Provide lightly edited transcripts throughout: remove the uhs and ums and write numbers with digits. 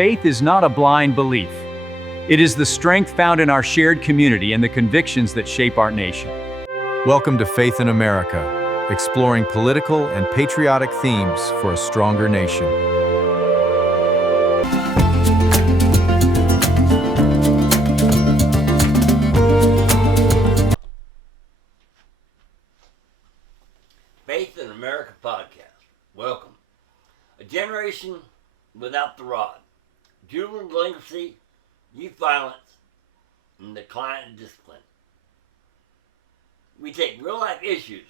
faith is not a blind belief. It is the strength found in our shared community and the convictions that shape our nation. Welcome to Faith in America, exploring political and patriotic themes for a stronger nation. Faith in America podcast. Welcome. A generation without the rod. Juvenile delinquency, youth violence, and decline in discipline. We take real life issues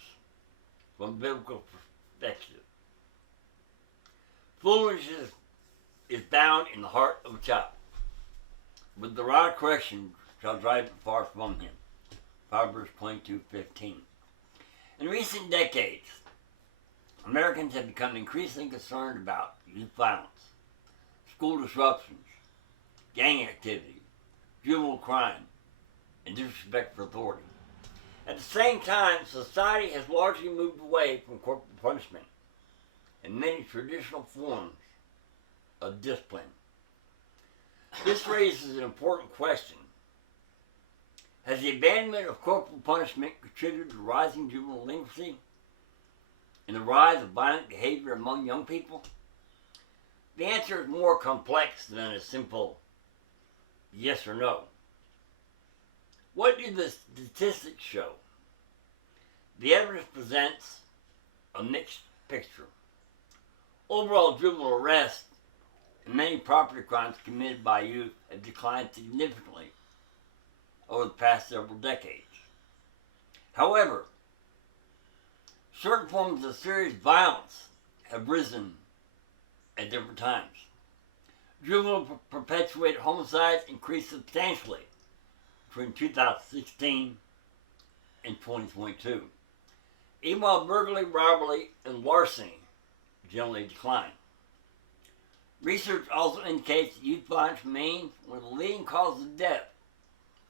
from a biblical perspective. Foolishness is bound in the heart of a child, but the rod of correction shall drive it far from him. Proverbs 22:15. In recent decades, Americans have become increasingly concerned about youth violence, school disruptions, gang activity, juvenile crime, and disrespect for authority. At the same time, society has largely moved away from corporal punishment and many traditional forms of discipline. This raises an important question. Has the abandonment of corporal punishment contributed to rising juvenile delinquency and the rise of violent behavior among young people? The answer is more complex than a simple yes or no. What do the statistics show? The evidence presents a mixed picture. Overall, juvenile arrests and many property crimes committed by youth have declined significantly over the past several decades. However, certain forms of serious violence have risen at different times. Juvenile perpetuated homicides increased substantially between 2016 and 2022. Even while burglary, robbery, and larceny generally decline. Research also indicates that youth violence remains one of the leading causes of death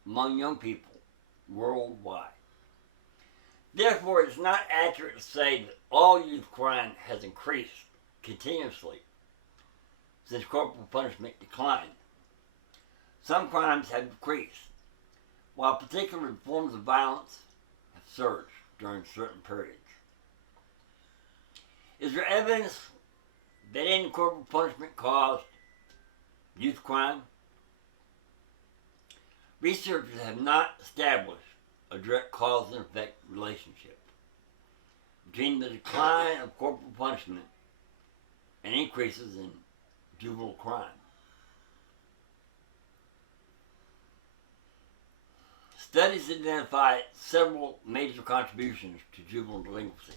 among young people worldwide. Therefore, it is not accurate to say that all youth crime has increased continuously since corporal punishment declined. Some crimes have decreased, while particular forms of violence have surged during certain periods. Is there evidence that any corporal punishment caused youth crime? Researchers have not established a direct cause and effect relationship between the decline of corporal punishment and increases in juvenile crime. Studies identify several major contributions to juvenile delinquency,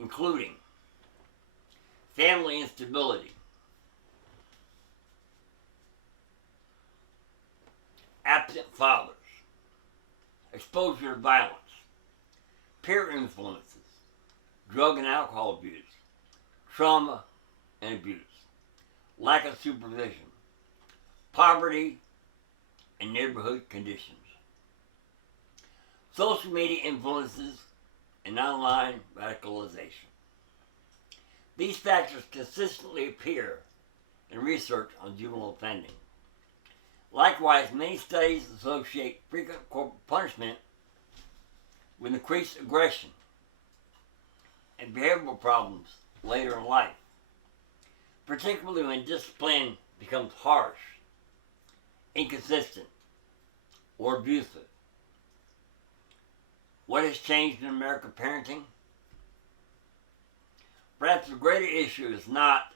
including family instability, absent fathers, exposure to violence, peer influences, drug and alcohol abuse, trauma and abuse, lack of supervision, poverty, and neighborhood conditions, social media influences, and online radicalization. These factors consistently appear in research on juvenile offending. Likewise, many studies associate frequent corporal punishment with increased aggression and behavioral problems later in life, particularly when discipline becomes harsh, inconsistent, or abusive. What has changed in American parenting? Perhaps the greater issue is not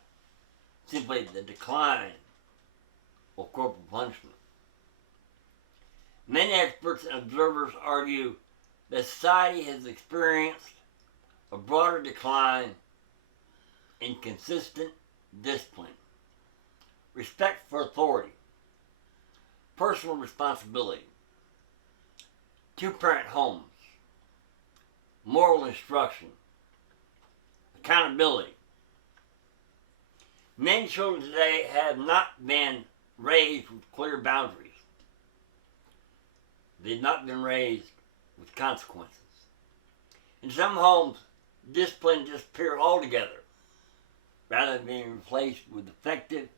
simply the decline of corporal punishment. Many experts and observers argue that society has experienced a broader decline in consistent discipline, respect for authority, personal responsibility, two-parent homes, moral instruction, accountability. Many children today have not been raised with clear boundaries. They've not been raised with consequences. In some homes, discipline disappears altogether, rather than being replaced with effective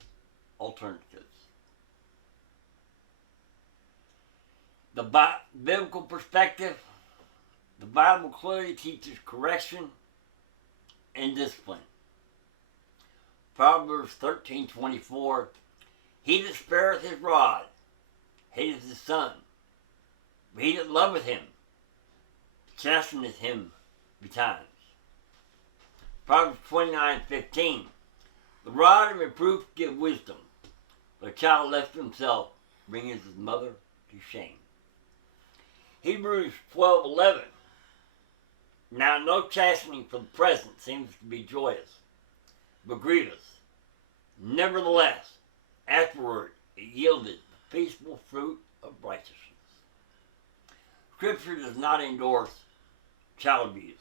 alternatives. The biblical perspective, the Bible clearly teaches correction and discipline. Proverbs 13:24, he that spareth his rod hateth his son, but he that loveth him chasteneth him betimes. Proverbs 29:15, the rod and reproof give wisdom, but a child left to himself bringeth his mother to shame. Hebrews 12:11, now no chastening for the present seems to be joyous, but grievous. Nevertheless, afterward it yielded the peaceful fruit of righteousness. Scripture does not endorse child abuse,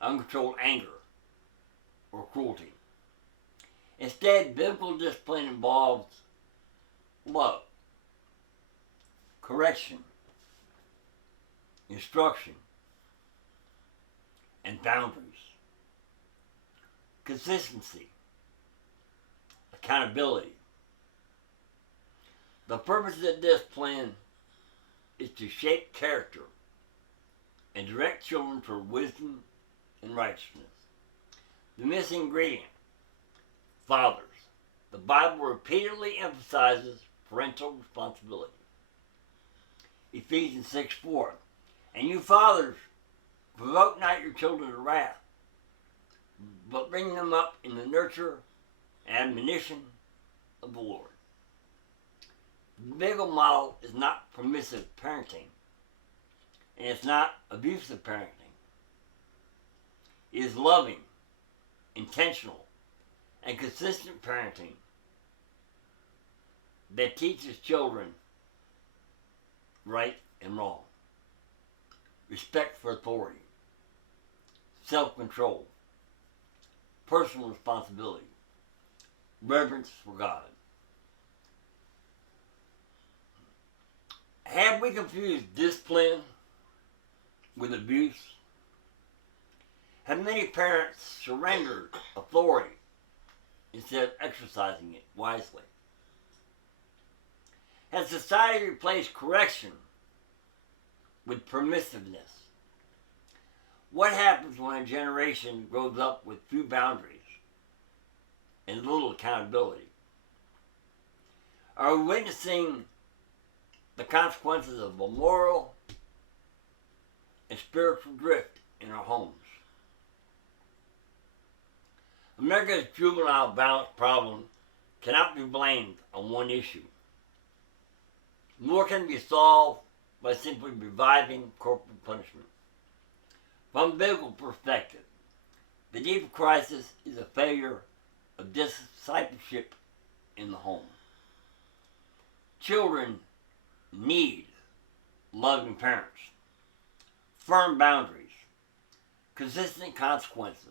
uncontrolled anger, or cruelty. Instead, biblical discipline involves love, correction, instruction, and boundaries, consistency, accountability. The purpose of discipline is to shape character and direct children toward wisdom and righteousness. The missing ingredient, fathers. The Bible repeatedly emphasizes parental responsibility. Ephesians 6:4, and you fathers, provoke not your children to wrath, but bring them up in the nurture and admonition of the Lord. The biblical model is not permissive parenting, and it's not abusive parenting. It is loving, intentional, and consistent parenting that teaches children right and wrong, respect for authority, self-control, personal responsibility, reverence for God. Have we confused discipline with abuse? Have many parents surrendered authority instead of exercising it wisely? Has society replaced correction with permissiveness? What happens when a generation grows up with few boundaries and little accountability? Are we witnessing the consequences of a moral and spiritual drift in our homes? America's juvenile violence problem cannot be blamed on one issue. Nor can be solved by simply reviving corporal punishment. From a biblical perspective, the deeper crisis is a failure of discipleship in the home. Children need loving parents, firm boundaries, consistent consequences,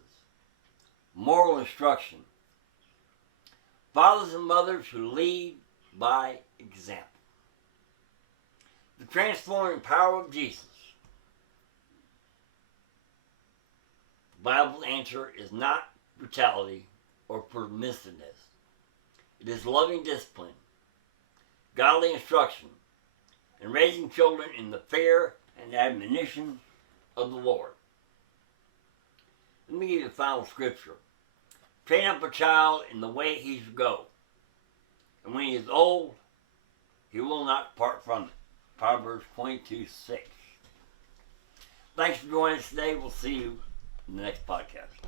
moral instruction, fathers and mothers who lead by example. The transforming power of Jesus. The Bible's answer is not brutality or permissiveness. It is loving discipline, godly instruction, and raising children in the fear and admonition of the Lord. Let me give you the final scripture. Train up a child in the way he should go, and when he is old, he will not depart from it. Proverbs 22:6. Thanks for joining us today. We'll see you in the next podcast.